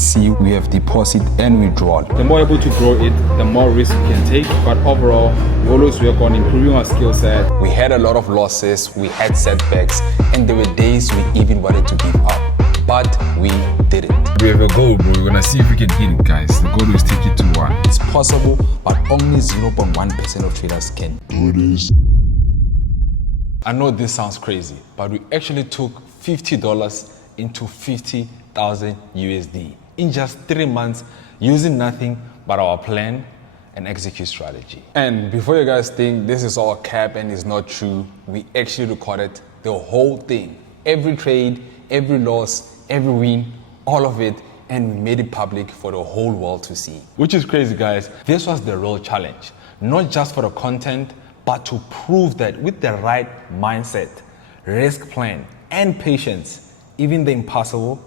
see we have deposit and withdrawal. The more able to grow it, the more risk we can take. But overall, we always work on improving our skill set. We had a lot of losses, we had setbacks, and there were days we even wanted to give up. But we didn't. We have a goal, bro. We're gonna see if we can hit it, guys. The goal is take it to 1. It's possible, but only 0.1% of traders can do this. I know this sounds crazy, but we actually took $50 into 50,000 USD in just 3 months using nothing but our plan and execute strategy. And before you guys think this is all cap and it's not true, we actually recorded the whole thing. Every trade, every loss, every win, all of it, and we made it public for the whole world to see. Which is crazy, guys. This was the real challenge. Not just for the content, but to prove that with the right mindset, risk plan, and patience, even the impossible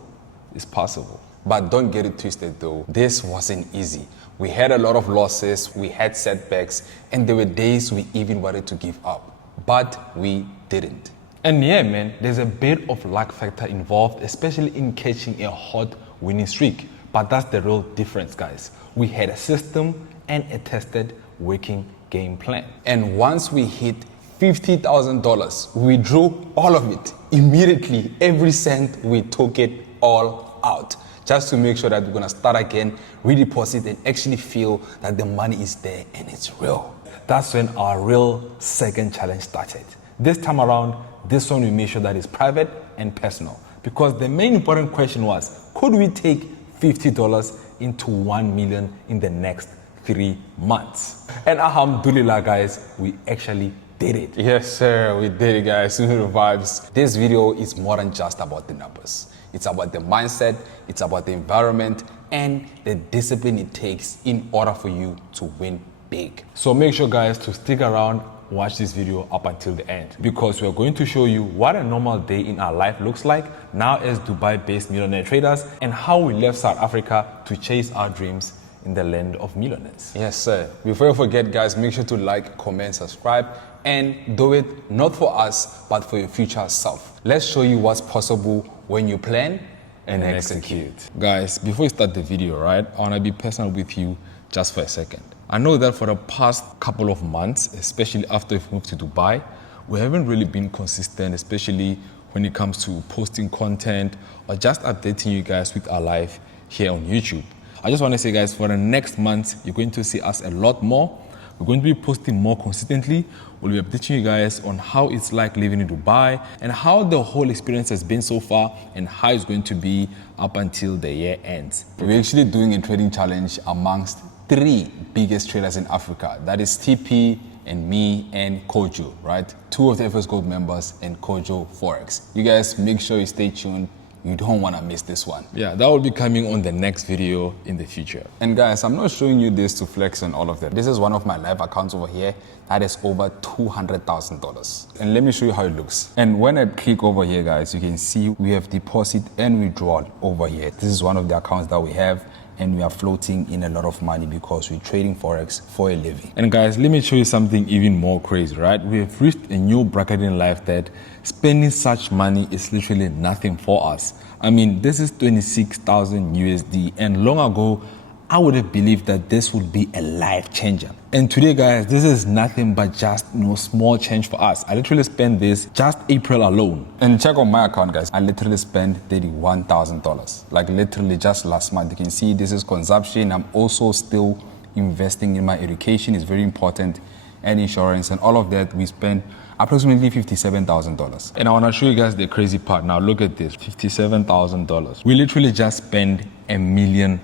is possible. But don't get it twisted though. This wasn't easy. We had a lot of losses, we had setbacks, and there were days we even wanted to give up. But we didn't. And yeah, man, there's a bit of luck factor involved, especially in catching a hot winning streak. But that's the real difference, guys. We had a system and a tested working game plan. And once we hit $50,000, we drew all of it immediately. Every cent, we took it all out, just to make sure that we're gonna start again, redeposit, and actually feel that the money is there and it's real. That's when our real second challenge started. This time around, this one we made sure that it's private and personal, because the main important question was, could we take $50 into 1 million in the next 3 months? And alhamdulillah, guys, we actually did it. Yes, sir, we did it, guys. You know the vibes. This video is more than just about the numbers. It's about the mindset, it's about the environment, and the discipline it takes in order for you to win big. So make sure, guys, to stick around, watch this video up until the end, because we're going to show you what a normal day in our life looks like now as Dubai-based millionaire traders, and how we left South Africa to chase our dreams in the land of millionaires. Yes, sir. Before you forget, guys, make sure to like, comment, subscribe, and do it not for us, but for your future self. Let's show you what's possible when you plan and execute. Guys, before we start the video, right, I want to be personal with you just for a second. I know that for the past couple of months, especially after we've moved to Dubai, we haven't really been consistent, especially when it comes to posting content or just updating you guys with our life here on YouTube. I just want to say, guys, for the next month, you're going to see us a lot more. We're going to be posting more consistently. We'll be updating you guys on how it's like living in Dubai and how the whole experience has been so far and how it's going to be up until the year ends. We're actually doing a trading challenge amongst 3 biggest traders in Africa. That is TP and me and Kojo, right? 2 of the FOREX Gold members and Kojo FOREX. You guys make sure you stay tuned. You don't want to miss this one. Yeah, that will be coming on the next video in the future. And guys, I'm not showing you this to flex on all of that. This is one of my live accounts over here that is over $200,000. And let me show you how it looks. And when I click over here, guys, you can see we have deposit and withdrawal over here. This is one of the accounts that we have, and we are floating in a lot of money because we're trading Forex for a living. And guys, let me show you something even more crazy, right? We have reached a new bracket in life that spending such money is literally nothing for us. I mean, this is 26,000 USD, and long ago, I would have believed that this would be a life changer. And today, guys, this is nothing but just small change for us. I literally spent this just April alone. And check on my account, guys. I literally spent $31,000. Like literally just last month. You can see this is consumption. I'm also still investing in my education. It's very important, and insurance and all of that. We spent approximately $57,000. And I want to show you guys the crazy part. Now look at this, $57,000. We literally just spent R1 million.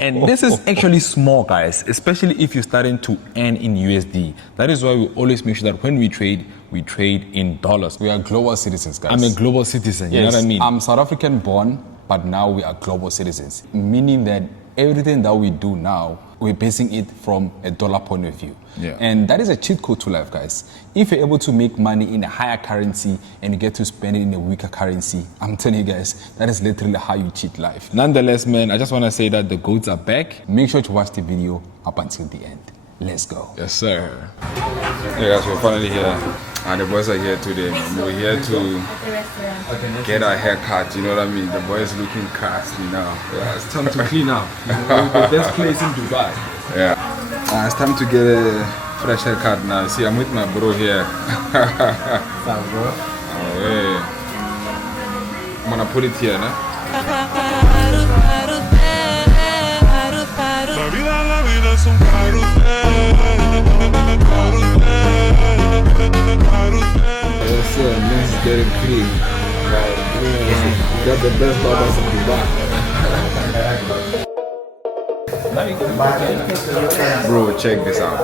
And this is actually small, guys, especially if you're starting to earn in USD. That is why we always make sure that when we trade in dollars. We are global citizens, guys. I'm a global citizen, you know what I mean? I'm South African born, but now we are global citizens, meaning that everything that we do now, we're basing it from a dollar point of view. Yeah. And that is a cheat code to life, guys. If you're able to make money in a higher currency and you get to spend it in a weaker currency, I'm telling you guys, that is literally how you cheat life. Nonetheless, man, I just want to say that the goats are back. Make sure to watch the video up until the end. Let's go. Yes, sir. Hey guys, we're finally here. And the boys are here today, man. We're here to get our hair cut, you know what I mean? The boys looking crafty now. Yeah, it's time to clean up. You know, the best place in Dubai. Yeah. It's time to get a fresh haircut now. See, I'm with my bro here. Thanks, bro. Oh, yeah. I'm gonna put it here, nah? Yes, sir. Let's get it clean. Right. Yeah. Got the best barbers in Dubai. Bro, check this out.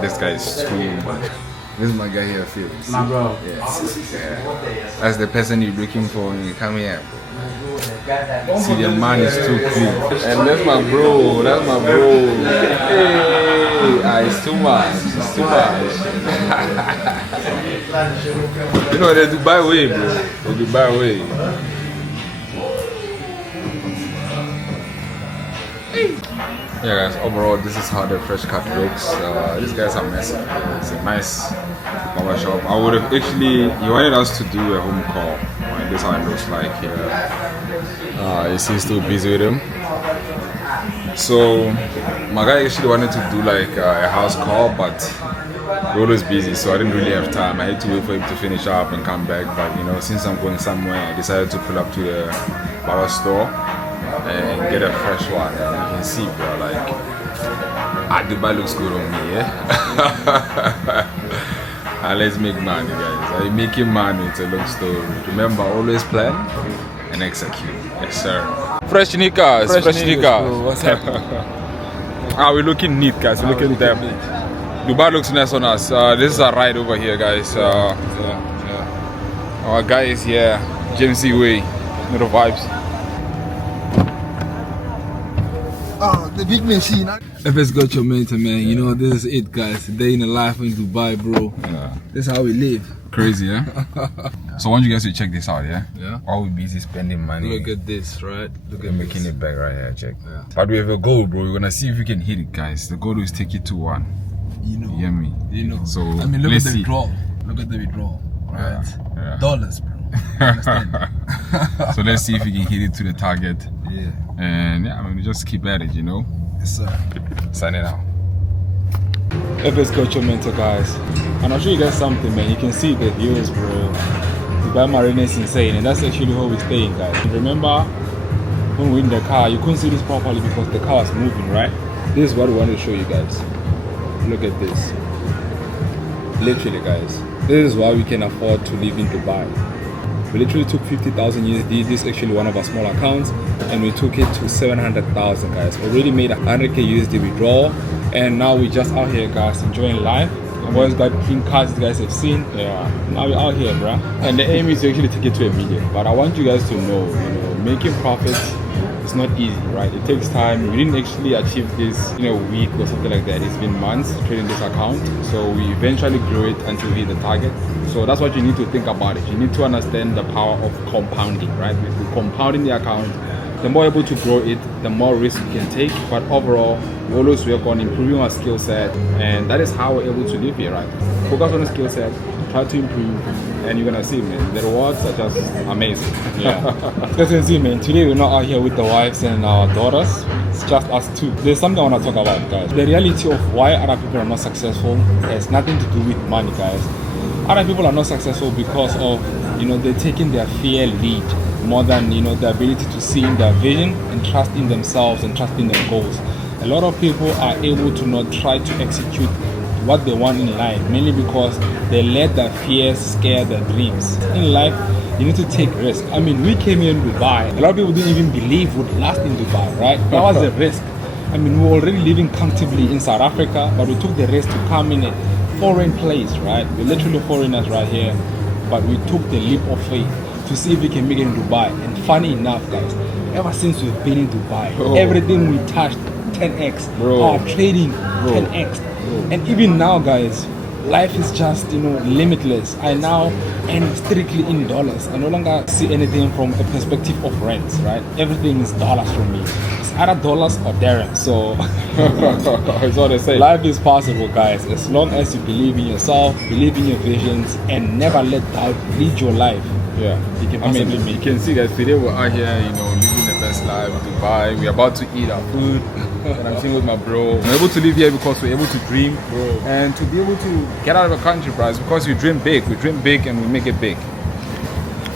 This guy is too much. This is my guy here, Felix. My bro. Yes. Yeah. That's the person you're looking for when you come here, bro. See, the man is too clean. And that's my bro. That's my bro. Hey, it's too much. It's too much. You know, the Dubai way, bro. The Dubai way. Yeah, guys, overall, this is how the fresh cut looks. These guys are messy. It's a nice barber shop. I would have actually, he wanted us to do a home call. Right? This is how it looks like here. You see, he's still busy with him. So, my guy actually wanted to do like a house call, but we're always busy, so I didn't really have time. I had to wait for him to finish up and come back. But you know, since I'm going somewhere, I decided to pull up to the barber store and get a fresh one. And you can see, bro, like, Dubai looks good on me, yeah? And let's make money, guys. Are you making money? It's a long story. Remember, always plan and execute. Yes, sir. Fresh sneakers, fresh sneakers. What's happening? We're looking neat, guys. We're looking damn neat. Dubai looks nice on us. This is a ride over here, guys. Our guy is here, James Way, little vibes. Oh, the big machine. FS got your mentor, man. You know, this is it, guys. Day in the life in Dubai, bro. Yeah. This is how we live. Crazy, yeah? So I want you guys to check this out, yeah? Yeah. While we're busy spending money. Look at this, right? Look at making this. it back right here, check. Yeah. But we have a goal, bro. We're gonna see if we can hit it, guys. The goal is take it to 1. You know. You hear me? You know. So I mean, look at let's the see. withdrawal. Look at the withdrawal, right? Yeah. Dollars, bro. Understand? So let's see if we can hit it to the target. Yeah. And yeah, I mean, we just keep at it, you know? Yes, sir. Sign it out. FS got your mentor, guys. And I'll show you guys something, man. You can see the views, bro. Dubai Marina is insane, and that's actually how we're staying, guys. Remember when we were in the car, you couldn't see this properly because the car was moving, right? This is what we want to show you guys. Look at this. Literally, guys. This is why we can afford to live in Dubai. We literally took 50,000 USD. This is actually one of our small accounts, and we took it to 700,000, guys. Already made 100k USD withdrawal, and now we're just out here, guys, enjoying life. The boys got clean cars, you guys have seen. Yeah, now we're out here, bruh. And the aim is to actually take it to 1 million. But I want you guys to know, making profits is not easy, right? It takes time. We didn't actually achieve this in a week or something like that. It's been months trading this account, so we eventually grew it until we hit the target. So that's what you need to think about it. You need to understand the power of compounding, right? If you're compounding the account, the more able to grow it, the more risk you can take. But overall, we always work on improving our skill set, and that is how we're able to live here, right? Focus on the skill set, try to improve, and you're gonna see, man, the rewards are just amazing. Yeah. As you can see, man, today we're not out here with the wives and our daughters. It's just us two. There's something I want to talk about, guys. The reality of why other people are not successful has nothing to do with money, guys. Other people are not successful because of, they're taking their fear lead more than, the ability to see in their vision and trust in themselves and trust in their goals. A lot of people are able to not try to execute what they want in life, mainly because they let their fears scare their dreams. In life, you need to take risk. I mean, we came here in Dubai. A lot of people didn't even believe we'd last in Dubai, right? That was a risk. I mean, we were already living comfortably in South Africa, but we took the risk to come in a foreign place, right? We're literally foreigners right here, but we took the leap of faith to see if we can make it in Dubai. And funny enough, guys, ever since we've been in Dubai, everything we touched 10x, our trading 10x, and even now, guys, life is just limitless. I now earn strictly in dollars. I no longer see anything from a perspective of rents, right? Everything is dollars for me. It's It's either dollars or dirhams. So That's what they say. life is possible, guys, as long as you believe in yourself, believe in your visions, and never let doubt lead your life. Yeah, You can I mean, possibly you make can see, guys, today we're out here, you know, living the best life in Dubai. We're about to eat our food, and I'm sitting with my bro. We're able to live here because we're able to dream, Bro. and to be able to get out of the country, bro, is because we dream big. We dream big and we make it big.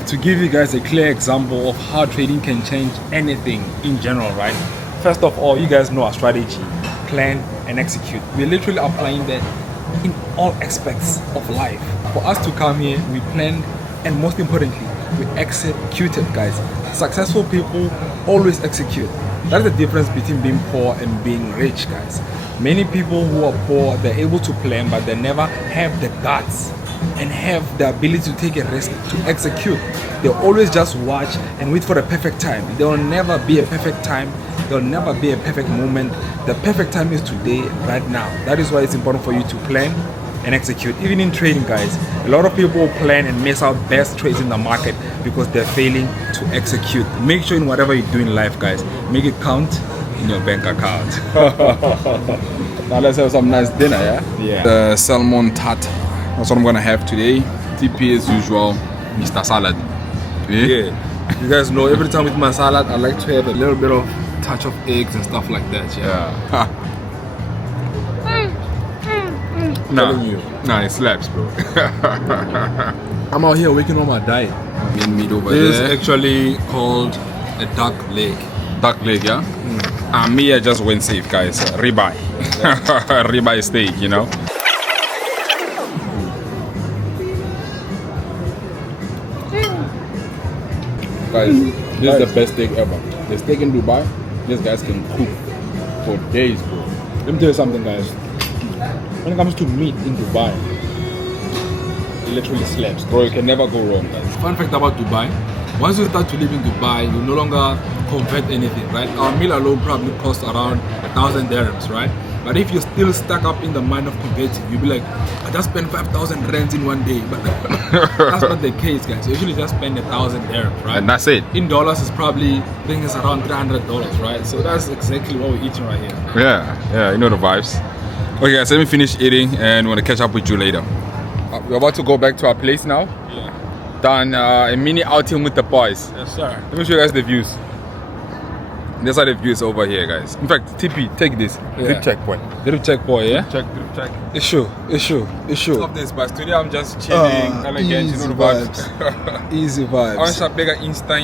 To give you guys a clear example of how trading can change anything in general, right? First of all, you guys know our strategy: plan and execute. We're literally applying that in all aspects of life. For us to come here, we planned, and most importantly, we executed, guys. Successful people always execute. That's the difference between being poor and being rich, guys. Many people who are poor, they're able to plan, but they never have the guts and have the ability to take a risk to execute. They always just watch and wait for the perfect time. There will never be a perfect time. There will never be a perfect moment. The perfect time is today, right now. That is why it's important for you to plan and execute. Even in trading, guys, a lot of people plan and miss out best trades in the market because they're failing to execute. Make sure in whatever you do in life, guys, make it count in your bank account. Now let's have some nice dinner, yeah? Yeah. The salmon tartar. That's what I'm gonna have today. TP as usual, Mr. Salad. Yeah, you guys know every time with my salad, I like to have a little bit of touch of eggs and stuff like that. Yeah. Nah, it slaps, bro. I'm out here working on my diet. Being meat over This is there. actually called a duck leg. Duck leg, yeah? Me, I just went safe, guys. Ribeye. Ribeye steak, you know? Guys, this is the best steak ever. The steak in Dubai, these guys can cook for days, bro. Let me tell you something, guys. When it comes to meat in Dubai, it literally slaps. Bro, you can never go wrong, guys. Fun fact about Dubai: once you start to live in Dubai, you no longer convert anything, right? Our meal alone probably costs around 1,000 dirhams, right? But if you're still stuck up in the mind of converting, you'll be like, I just spent 5,000 rands in one day. But that's not the case, guys. You usually just spend 1,000 dirhams, right? And that's it. In dollars, it's probably bringing us around $300, right? So that's exactly what we're eating right here. Yeah, you know the vibes. Okay, guys, let me finish eating and we're gonna catch up with you later. We're about to go back to our place now. Yeah. Done a mini outing with the boys. Yes, sir. Let me show you guys the views. These are the views over here, guys. In fact, TP, take this. Drip check point. Drip check, boy, yeah? Drip check. Issue. Of this, but today I'm just chilling, elegant, you know the vibes. Easy I want vibes. to bigger Insta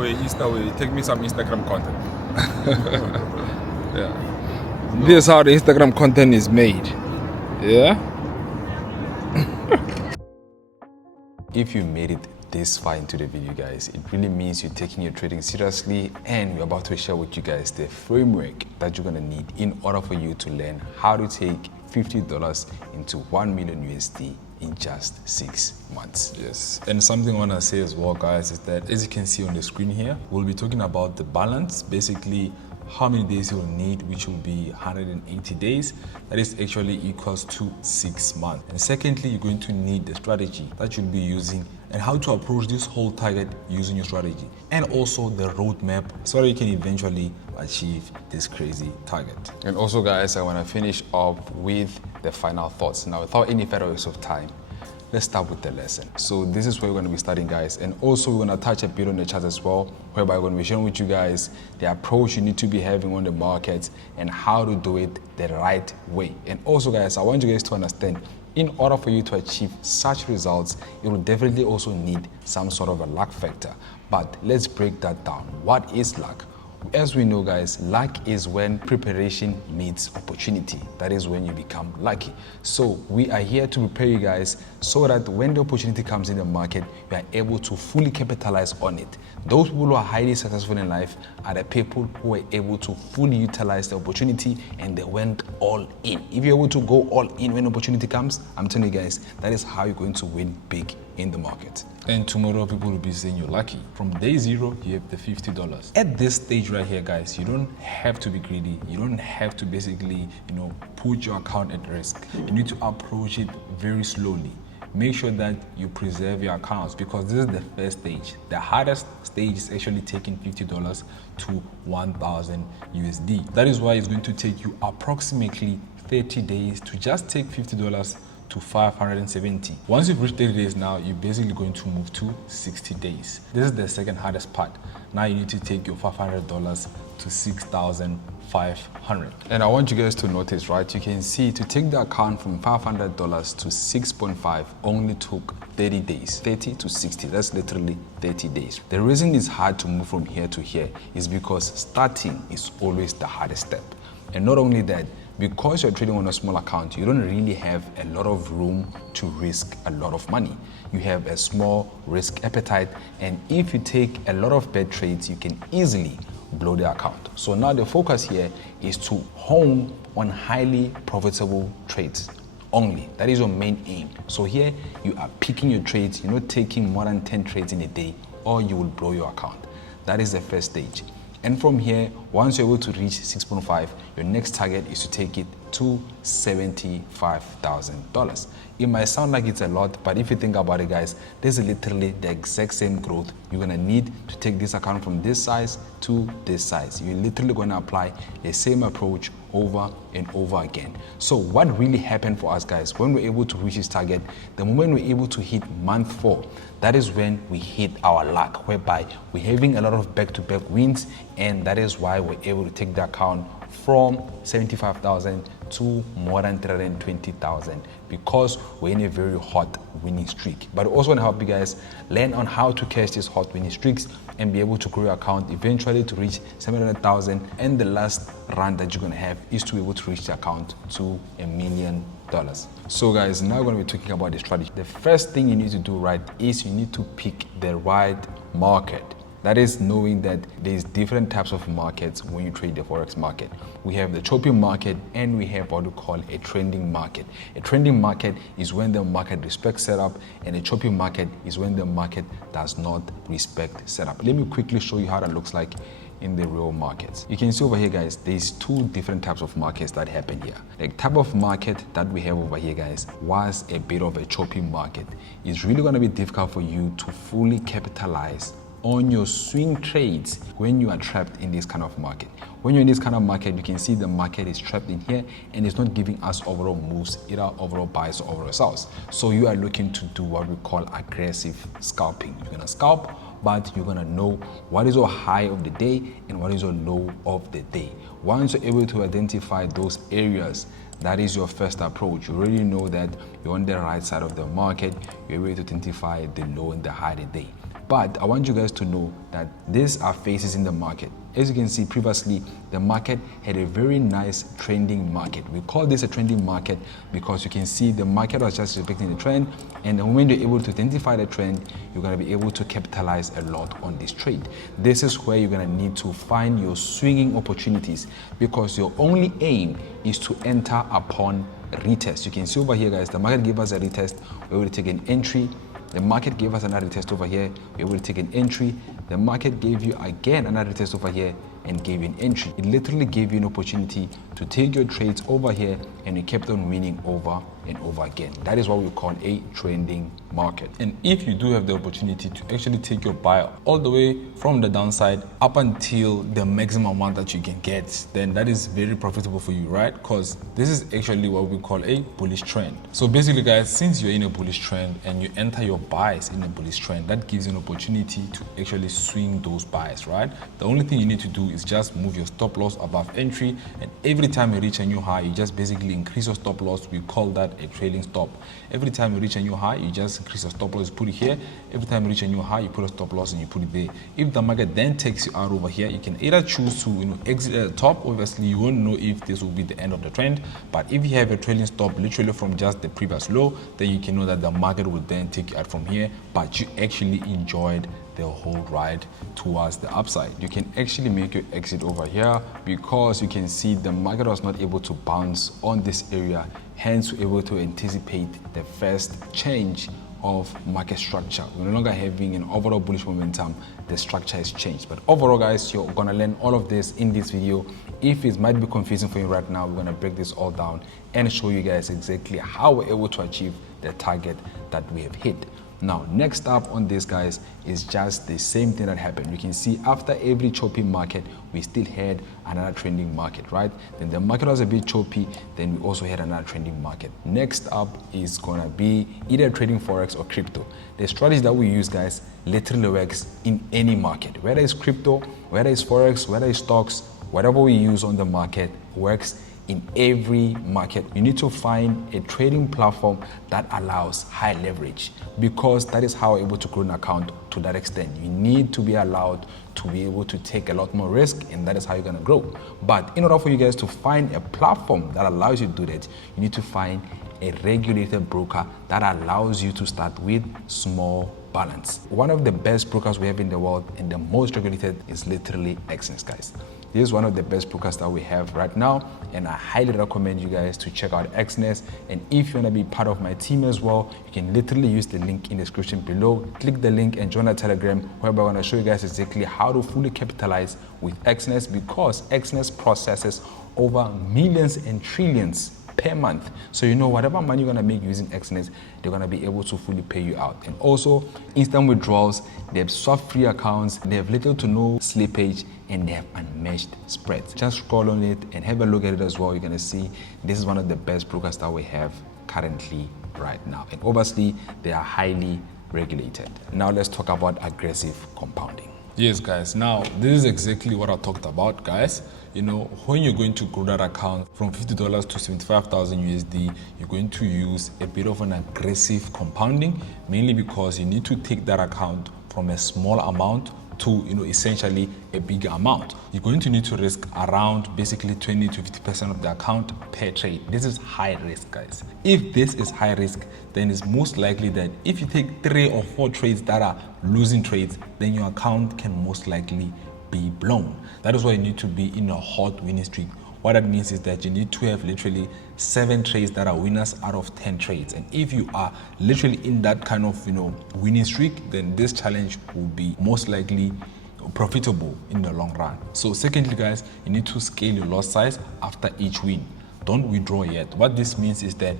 way. Take me some Instagram content. Yeah. This is how the Instagram content is made. Yeah? If you made it this far into the video, guys, it really means you're taking your trading seriously, and we're about to share with you guys the framework that you're gonna need in order for you to learn how to take $50 into 1 million USD in just 6 months. Yes, and something I want to say as well, guys, is that as you can see on the screen here, we'll be talking about the balance, basically how many days you will need, which will be 180 days. That is actually equals to 6 months. And secondly, you're going to need the strategy that you'll be using and how to approach this whole target using your strategy, and also the roadmap so that you can eventually achieve this crazy target. And also, guys, I want to finish off with the final thoughts. Now, without any further waste of time, let's start with the lesson. So this is where we're going to be starting, guys, and also we're going to touch a bit on the charts as well, whereby we're going to be sharing with you guys the approach you need to be having on the markets and how to do it the right way. And also, guys, I want you guys to understand, in order for you to achieve such results, you will definitely also need some sort of a luck factor. But let's break that down. What is luck? As we know, guys, luck is when preparation meets opportunity. That is when you become lucky. So we are here to prepare you guys so that when the opportunity comes in the market, you are able to fully capitalize on it. Those people who are highly successful in life are the people who were able to fully utilize the opportunity and they went all in. If you're able to go all in when opportunity comes, I'm telling you guys, that is how you're going to win big in the market. And tomorrow people will be saying you're lucky. From day zero, you have the $50. At this stage right here, guys, you don't have to be greedy. You don't have to basically, put your account at risk. You need to approach it very slowly. make sure that you preserve your accounts, because this is the first stage. The hardest stage is actually taking $50 to 1,000 USD. That is why it's going to take you approximately 30 days to just take $50 to 570. Once you've reached 30 days now, you're basically going to move to 60 days. This is the second hardest part. Now you need to take your $500 to 6,500. And I want you guys to notice, right? You can see to take the account from $500 to 6.5 only took 30 days. 30 to 60, that's literally 30 days. The reason it's hard to move from here to here is because starting is always the hardest step. And not only that, because you're trading on a small account, you don't really have a lot of room to risk a lot of money. You have a small risk appetite, and if you take a lot of bad trades, you can easily blow the account. So now the focus here is to hone on highly profitable trades only. That is your main aim. So here you are picking your trades. You're not taking more than 10 trades in a day, or you will blow your account. That is the first stage. And from here, once you're able to reach 6.5, your next target is to take it to $75,000. It might sound like it's a lot, but if you think about it, guys, this is literally the exact same growth you're gonna need to take this account from this size to this size. You're literally gonna apply the same approach over and over again. So what really happened for us, guys, when we're able to reach this target, the moment we're able to hit month 4, that is when we hit our luck, whereby we're having a lot of back-to-back wins, and that is why we're able to take the account from 75,000 to more than 320,000, because we're in a very hot winning streak. But I also want to help you guys learn on how to catch these hot winning streaks and be able to grow your account eventually to reach 700,000. And the last run that you're going to have is to be able to reach the account to $1 million. So guys, now we're going to be talking about the strategy. The first thing you need to do right is you need to pick the right market. That is knowing that there's different types of markets when you trade the Forex market. We have the choppy market, and we have what we call a trending market. A trending market is when the market respects setup, and a choppy market is when the market does not respect setup. Let me quickly show you how that looks like in the real markets. You can see over here, guys, there's 2 different types of markets that happen here. The type of market that we have over here, guys, was a bit of a choppy market. It's really going to be difficult for you to fully capitalize on your swing trades when you are trapped in this kind of market. When you're in this kind of market, you can see the market is trapped in here, and it's not giving us overall moves, either overall buys or overall sells. So you are looking to do what we call aggressive scalping. You're gonna scalp, but you're gonna know what is your high of the day and what is your low of the day. Once you're able to identify those areas, that is your first approach. You already know that you're on the right side of the market. You're able to identify the low and the high of the day. But I want you guys to know that these are phases in the market. As you can see previously, the market had a very nice trending market. We call this a trending market because you can see the market was just respecting the trend, and the moment you're able to identify the trend, you're going to be able to capitalize a lot on this trade. This is where you're going to need to find your swinging opportunities, because your only aim is to enter upon retest. You can see over here, guys, the market gave us a retest. We're able to take an entry. The market gave us another test over here. We were able to take an entry. The market gave you again another test over here and gave you an entry. It literally gave you an opportunity to take your trades over here, and you kept on winning over and over again. That is what we call a trending market. And if you do have the opportunity to actually take your buy all the way from the downside up until the maximum amount that you can get, then that is very profitable for you, right? Because this is actually what we call a bullish trend. So basically, guys, since you're in a bullish trend and you enter your buys in a bullish trend, that gives you an opportunity to actually swing those buys, right? The only thing you need to do is just move your stop loss above entry, and every time you reach a new high, you just basically increase your stop loss. We call that a trailing stop. Every time you reach a new high, you just increase your stop loss, put it here. Every time you reach a new high, you put a stop loss and you put it there. If the market then takes you out over here, you can either choose to exit at the top. Obviously, you won't know if this will be the end of the trend, but if you have a trailing stop literally from just the previous low, then you can know that the market will then take you out from here, but you actually enjoyed the whole ride towards the upside. You can actually make your exit over here because you can see the market was not able to bounce on this area, hence we're able to anticipate the first change of market structure. We're no longer having an overall bullish momentum. The structure has changed. But overall, guys, you're gonna learn all of this in this video, If it might be confusing for you right now, we're going to break this all down and show you guys exactly how we're able to achieve the target that we have hit. Now, next up on this, guys, is just the same thing that happened. You can see after every choppy market, we still had another trending market, right? Then the market was a bit choppy, then we also had another trending market. Next up is gonna be either trading Forex or crypto. The strategy that we use, guys, literally works in any market, whether it's crypto, whether it's Forex, whether it's stocks, whatever we use on the market works in every market. You need to find a trading platform that allows high leverage, because that is how we're able to grow an account to that extent. You need to be allowed to be able to take a lot more risk, and that is how you're gonna grow. But in order for you guys to find a platform that allows you to do that, you need to find a regulated broker that allows you to start with small balance. One of the best brokers we have in the world and the most regulated is literally Exness, guys. This is one of the best brokers that we have right now, and I highly recommend you guys to check out Exness. And if you want to be part of my team as well, you can literally use the link in the description below. Click the link and join the Telegram, where I'm going to show you guys exactly how to fully capitalize with Exness, because Exness processes over millions and trillions per month. So you know, whatever money you're gonna make using Exness, they're gonna be able to fully pay you out. And also instant withdrawals, they have swap free accounts, they have little to no slippage, and they have unmatched spreads. Just scroll on it and have a look at it as well. You're gonna see this is one of the best brokers that we have currently right now. And obviously they are highly regulated. Now let's talk about aggressive compounding. Yes, guys, now this is exactly what I talked about, guys. You know, when you're going to grow that account from $50 to 75,000 USD, you're going to use a bit of an aggressive compounding, mainly because you need to take that account from a small amount to, you know, essentially a bigger amount. You're going to need to risk around basically 20 to 50% of the account per trade. This is high risk, guys. If this is high risk, then it's most likely that if you take 3 or 4 trades that are losing trades, then your account can most likely be blown. That is why you need to be in a hot winning streak. What that means is that you need to have literally 7 trades that are winners out of 10 trades. And if you are literally in that kind of, you know, winning streak, then this challenge will be most likely profitable in the long run. So secondly, guys, you need to scale your loss size after each win. Don't withdraw yet. What this means is that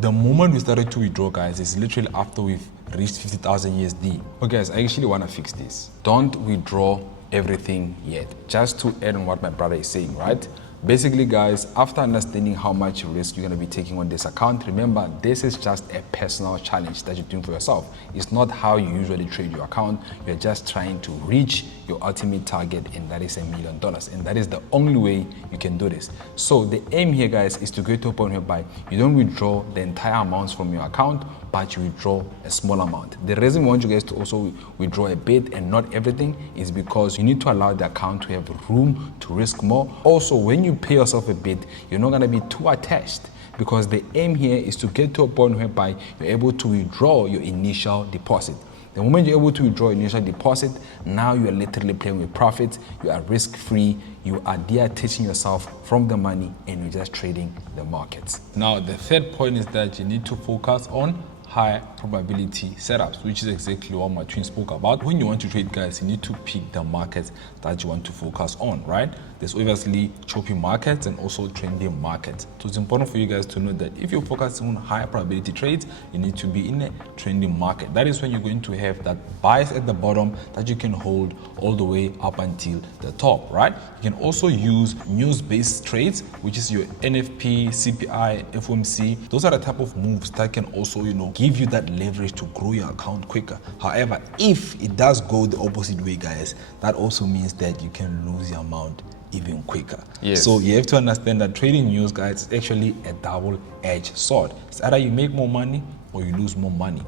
the moment we started to withdraw, guys, is literally after we've reached 50,000 USD. Okay, guys, I actually want to fix this. Don't withdraw everything yet. Just to add on what my brother is saying, right? Basically, guys, after understanding how much risk you're going to be taking on this account, remember, this is just a personal challenge that you're doing for yourself. It's not how you usually trade your account. You're just trying to reach your ultimate target, and that is $1 million. And that is the only way you can do this. So the aim here, guys, is to get to a point whereby you don't withdraw the entire amounts from your account, but you withdraw a small amount. The reason we want you guys to also withdraw a bit and not everything is because you need to allow the account to have room to risk more. Also, when you pay yourself a bit, you're not going to be too attached, because the aim here is to get to a point whereby you're able to withdraw your initial deposit. The moment you're able to withdraw your initial deposit, now you are literally playing with profits. You are risk-free. You are detaching yourself from the money, and you're just trading the markets. Now, the third point is that you need to focus on high probability setups, which is exactly what my twin spoke about. When you want to trade, guys, you need to pick the markets that you want to focus on, right? There's obviously choppy markets and also trending markets. So it's important for you guys to know that if you're focusing on high probability trades, you need to be in a trending market. That is when you're going to have that bias at the bottom that you can hold all the way up until the top, right? You can also use news-based trades, which is your NFP, CPI, FOMC. Those are the type of moves that can also, you know, give you that leverage to grow your account quicker. However, if it does go the opposite way, guys, that also means that you can lose your amount even quicker. Yes. So you have to understand that trading news, guys, is actually a double-edged sword. It's either you make more money or you lose more money.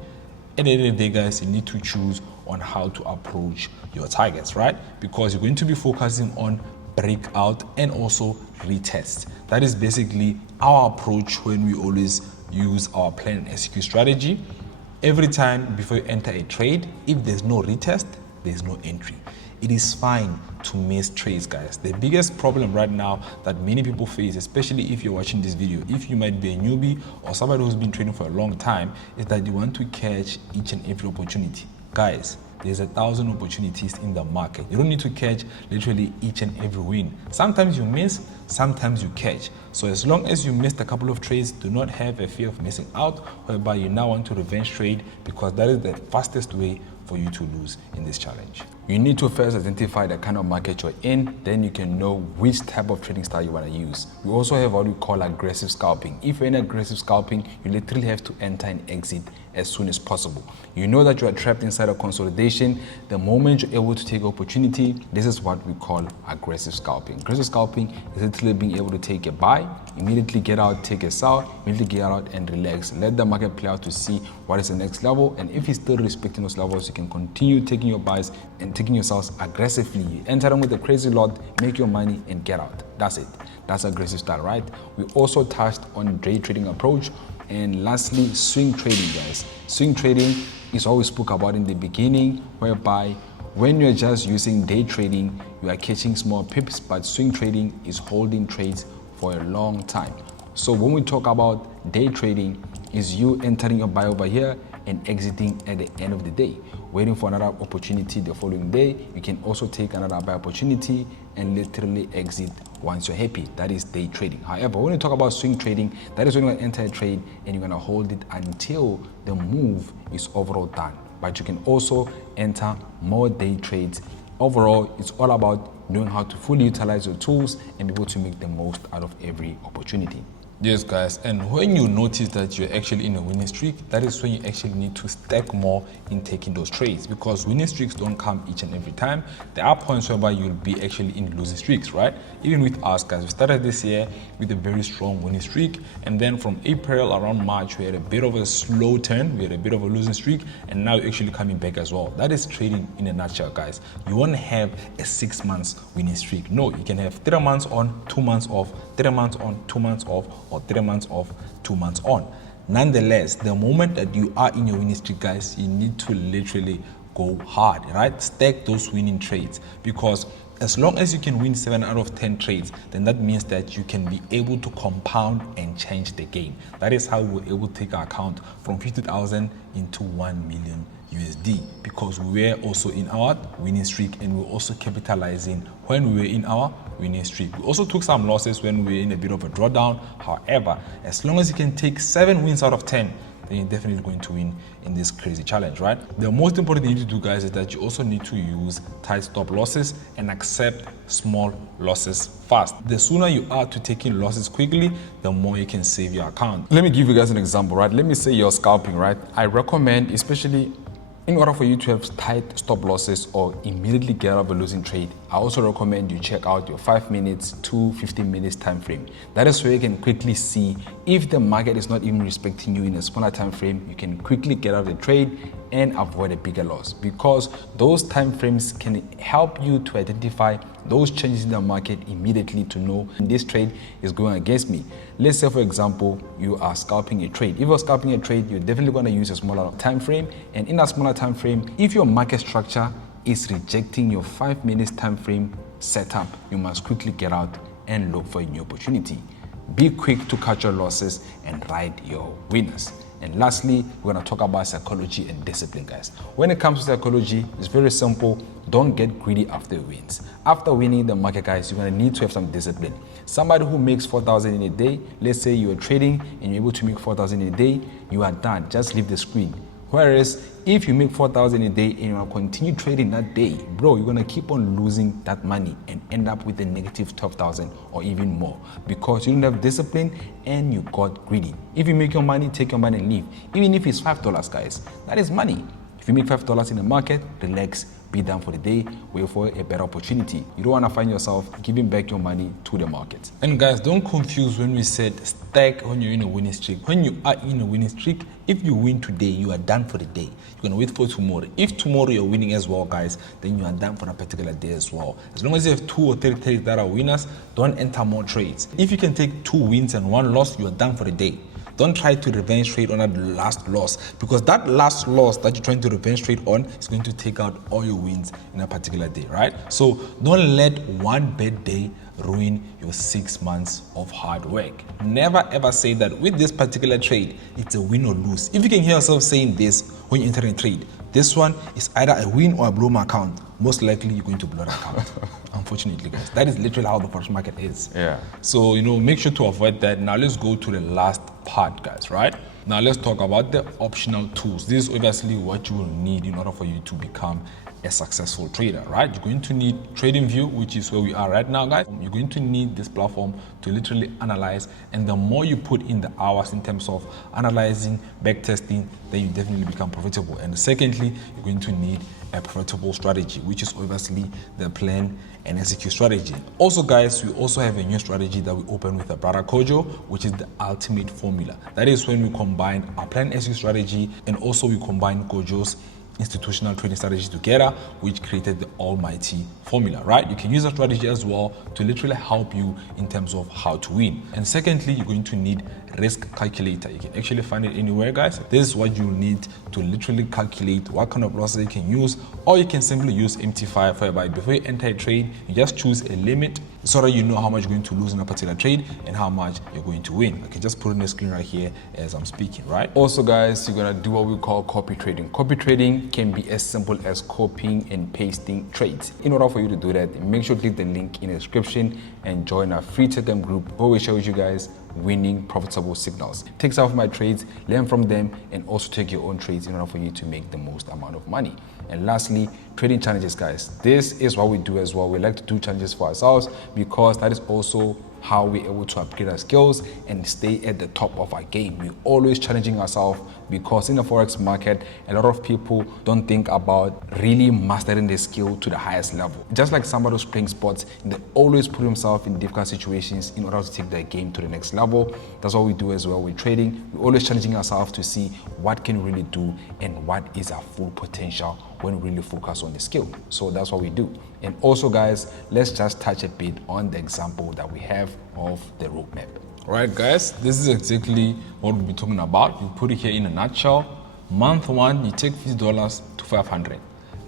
At the end of the day, guys, you need to choose on how to approach your targets, right? Because you're going to be focusing on breakout and also retest. That is basically our approach when we always use our plan and execute strategy. Every time before you enter a trade, if there's no retest, there's no entry. It is fine to miss trades, guys. The biggest problem right now that many people face, especially if you're watching this video, if you might be a newbie or somebody who's been trading for a long time, is that you want to catch each and every opportunity. Guys, there's 1,000 opportunities in the market. You don't need to catch literally each and every win. Sometimes you miss, sometimes you catch. So as long as you missed a couple of trades, do not have a fear of missing out, whereby you now want to revenge trade, because that is the fastest way for you to lose in this challenge. You need to first identify the kind of market you're in, then you can know which type of trading style you want to use. We also have what we call aggressive scalping. If you're in aggressive scalping, you literally have to enter and exit as soon as possible. You know that you are trapped inside a consolidation. The moment you're able to take opportunity, this is what we call aggressive scalping. Aggressive scalping is literally being able to take a buy, immediately get out, take a sell, immediately get out and relax. Let the market play out to see what is the next level, and if it's still respecting those levels, you can continue taking your buys and taking your sells aggressively. Enter them with a crazy lot, make your money and get out. That's it. That's aggressive style, right? We also touched on day trading approach. And lastly, swing trading, guys. Swing trading is what we spoke about in the beginning, whereby when you're just using day trading, you are catching small pips, but swing trading is holding trades for a long time. So when we talk about day trading, is you entering your buy over here and exiting at the end of the day, waiting for another opportunity the following day. You can also take another buy opportunity and literally exit once you're happy. That is day trading. However, when you talk about swing trading, that is when you're going to enter a trade and you're going to hold it until the move is overall done. But you can also enter more day trades. Overall, it's all about knowing how to fully utilize your tools and be able to make the most out of every opportunity. Yes, guys, and when you notice that you're actually in a winning streak, that is when you actually need to stack more in taking those trades, because winning streaks don't come each and every time. There are points whereby you'll be actually in losing streaks, right? Even with us, guys, we started this year with a very strong winning streak, and then from April around March, we had a bit of a slow turn, we had a bit of a losing streak, and now you're actually coming back as well. That is trading in a nutshell, guys. You won't have a 6 months winning streak. No, you can have 3 months on, 2 months off, 3 months on, 2 months off, or 3 months off, 2 months on. Nonetheless, the moment that you are in your winning streak, guys, you need to literally go hard, right? Stack those winning trades, because as long as you can win 7 out of 10 trades, then that means that you can be able to compound and change the game. That is how we were able to take our account from 50,000 into 1 million USD, because we were also in our winning streak and we were also capitalizing when we were in our winning streak. We also took some losses when we were in a bit of a drawdown. However, as long as you can take 7 wins out of 10, then you're definitely going to win in this crazy challenge, right? The most important thing you need to do, guys, is that you also need to use tight stop losses and accept small losses fast. The sooner you are to taking losses quickly, the more you can save your account. Let me give you guys an example, right? Let me say you're scalping, right? I recommend, especially in order for you to have tight stop losses or immediately get out of a losing trade, I also recommend you check out your 5 minutes to 15 minutes time frame. That is where you can quickly see if the market is not even respecting you in a smaller time frame. You can quickly get out of the trade and avoid a bigger loss, because those time frames can help you to identify those changes in the market immediately to know this trade is going against me. Let's say, for example, you are scalping a trade. If you're scalping a trade, you're definitely going to use a smaller time frame, and in that smaller time frame, if your market structure is rejecting your 5 minutes time frame setup, you must quickly get out and look for a new opportunity. Be quick to cut your losses and ride your winners. And lastly, we're going to talk about psychology and discipline, guys. When it comes to psychology, it's very simple. Don't get greedy after wins. After winning the market, guys, you're going to need to have some discipline. Somebody who makes 4,000 in a day, let's say you're trading and you're able to make 4,000 in a day, you are done. Just leave the screen. Whereas if you make 4,000 a day and you continue trading that day, bro, you're gonna keep on losing that money and end up with a negative 12,000 or even more, because you don't have discipline and you got greedy. If you make your money, take your money and leave. Even if it's $5, guys, that is money. If you make $5 in the market, relax, be done for the day, wait for a better opportunity. You don't want to find yourself giving back your money to the market. And guys, don't confuse when we said stack when you're in a winning streak. When you are in a winning streak, if you win today, you are done for the day. You're going to wait for tomorrow. If tomorrow you're winning as well, guys, then you are done for a particular day as well. As long as you have 2 or 3 trades that are winners, don't enter more trades. If you can take 2 wins and 1 loss, you are done for the day. Don't try to revenge trade on that last loss, because that last loss that you're trying to revenge trade on is going to take out all your wins in a particular day, right? So don't let one bad day ruin your 6 months of hard work. Never ever say that with this particular trade, it's a win or lose. If you can hear yourself saying this when you enter a trade, this one is either a win or a blow my account, most likely you're going to blow the account. Unfortunately, guys, that is literally how the forex market is. Yeah. So, make sure to avoid that. Now let's go to the last part, guys, right? Now let's talk about the optional tools. This is obviously what you will need in order for you to become a successful trader, right? You're going to need TradingView, which is where we are right now, guys. You're going to need this platform to literally analyze, and the more you put in the hours in terms of analyzing, backtesting, then you definitely become profitable. And secondly, you're going to need a profitable strategy, which is obviously the plan and execute strategy. Also, guys, we also have a new strategy that we open with a brother Kojo, which is the ultimate formula. That is when we combine our plan and execute strategy, and also we combine Kojo's institutional trading strategies together, which created the almighty formula, right? You can use that strategy as well to literally help you in terms of how to win. And secondly, you're going to need risk calculator. You can actually find it anywhere, guys. This is what you need to literally calculate what kind of losses you can use, or you can simply use MT5, whereby before you enter a trade, you just choose a limit so that you know how much you're going to lose in a particular trade and how much you're going to win. I can just put it on the screen right here as I'm speaking, right? Also, guys, you're gonna do what we call copy trading. Copy trading can be as simple as copying and pasting trades. In order for you to do that, make sure to click the link in the description and join our free Telegram group where we show you guys winning profitable signals. Take some of my trades, learn from them, and also take your own trades in order for you to make the most amount of money. And lastly, trading challenges, guys. This is what we do as well. We like to do challenges for ourselves because that is also how we're able to upgrade our skills and stay at the top of our game. We're always challenging ourselves because in the forex market, a lot of people don't think about really mastering their skill to the highest level. Just like somebody who's playing sports, they always put themselves in difficult situations in order to take their game to the next level. That's what we do as well with trading. We're always challenging ourselves to see what can we really do and what is our full potential when we really focus on the skill. So that's what we do. And also, guys, let's just touch a bit on the example that we have of the roadmap. All right, guys, this is exactly what we'll be talking about. We put it here in a nutshell. Month one, you take $50 to 500.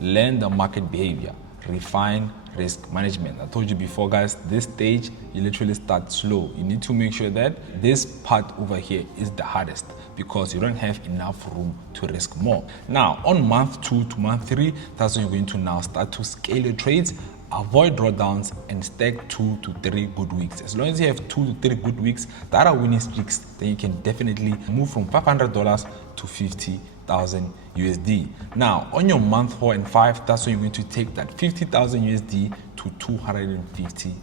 Learn the market behavior. Refine risk management. I told you before, guys, this stage, you literally start slow. You need to make sure that this part over here is the hardest because you don't have enough room to risk more. Now, on month 2 to month 3, that's when you're going to now start to scale your trades, avoid drawdowns, and stack 2 to 3 good weeks. As long as you have 2 to 3 good weeks that are winning streaks, then you can definitely move from $500 to 50,000 USD. Now, on your month 4 and 5, that's when you're going to take that 50,000 USD to 250,000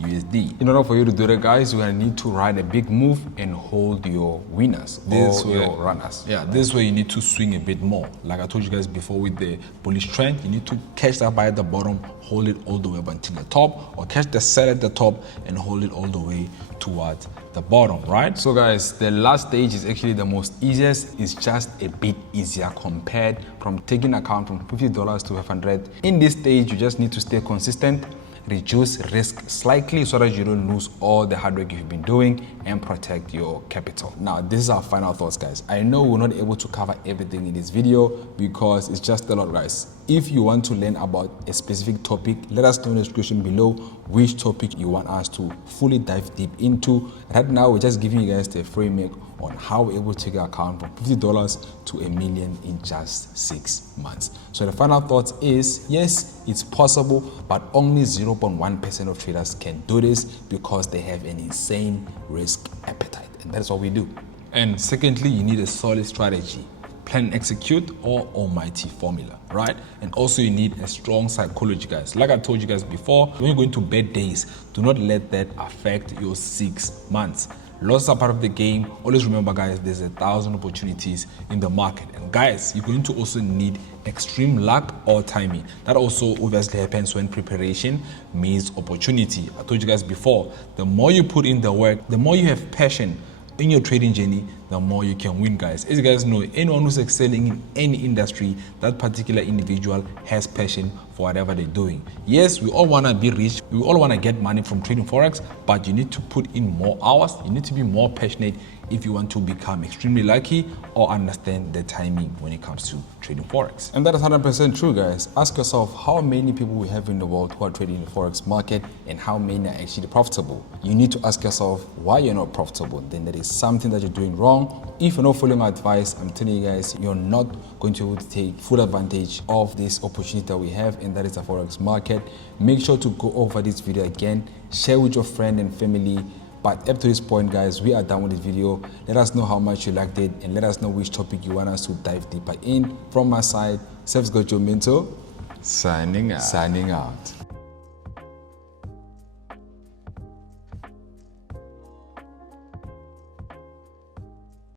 USD. In order for you to do that, guys, you're gonna need to ride a big move and hold your winners or your runners. Yeah, this way you need to swing a bit more. Like I told you guys before with the bullish trend, you need to catch that buy at the bottom, hold it all the way up until the top, or catch the sell at the top and hold it all the way towards the bottom, right? So, guys, the last stage is actually the most easiest. It's just a bit easier compared from taking account from $50 to 500. In this stage, you just need to stay consistent, reduce risk slightly so that you don't lose all the hard work you've been doing, and protect your capital. Now, this is our final thoughts, guys. I know we're not able to cover everything in this video because it's just a lot, guys. If you want to learn about a specific topic, let us know in the description below which topic you want us to fully dive deep into. Right now, we're just giving you guys the framework on how we're able to take our account from $50 to $1 million in just 6 months. So the final thought is, yes, it's possible, but only 0.1% of traders can do this because they have an insane risk appetite. And that's what we do. And secondly, you need a solid strategy, plan, execute, or almighty formula, right? And also you need a strong psychology, guys. Like I told you guys before, when you're going to bad days, do not let that affect your 6 months. Losses are part of the game. Always remember, guys, there's 1,000 opportunities in the market. And guys, you're going to also need extreme luck or timing. That also obviously happens when preparation meets opportunity. I told you guys before, the more you put in the work, the more you have passion in your trading journey, the more you can win, guys. As you guys know, anyone who's excelling in any industry, that particular individual has passion for whatever they're doing. Yes, we all want to be rich, we all want to get money from trading forex, but you need to put in more hours, you need to be more passionate if you want to become extremely lucky or understand the timing when it comes to trading forex. And that is 100% true, guys. Ask yourself how many people we have in the world who are trading in the forex market and how many are actually profitable. You need to ask yourself why you're not profitable. Then there is something that you're doing wrong. If you're not following my advice, I'm telling you guys, you're not going to be able to take full advantage of this opportunity that we have, and that is the forex market. Make sure to go over this video again, share with your friend and family. But up to this point, guys, we are done with this video. Let us know how much you liked it and let us know which topic you want us to dive deeper in. From my side, Self-Coach Mentor, signing out.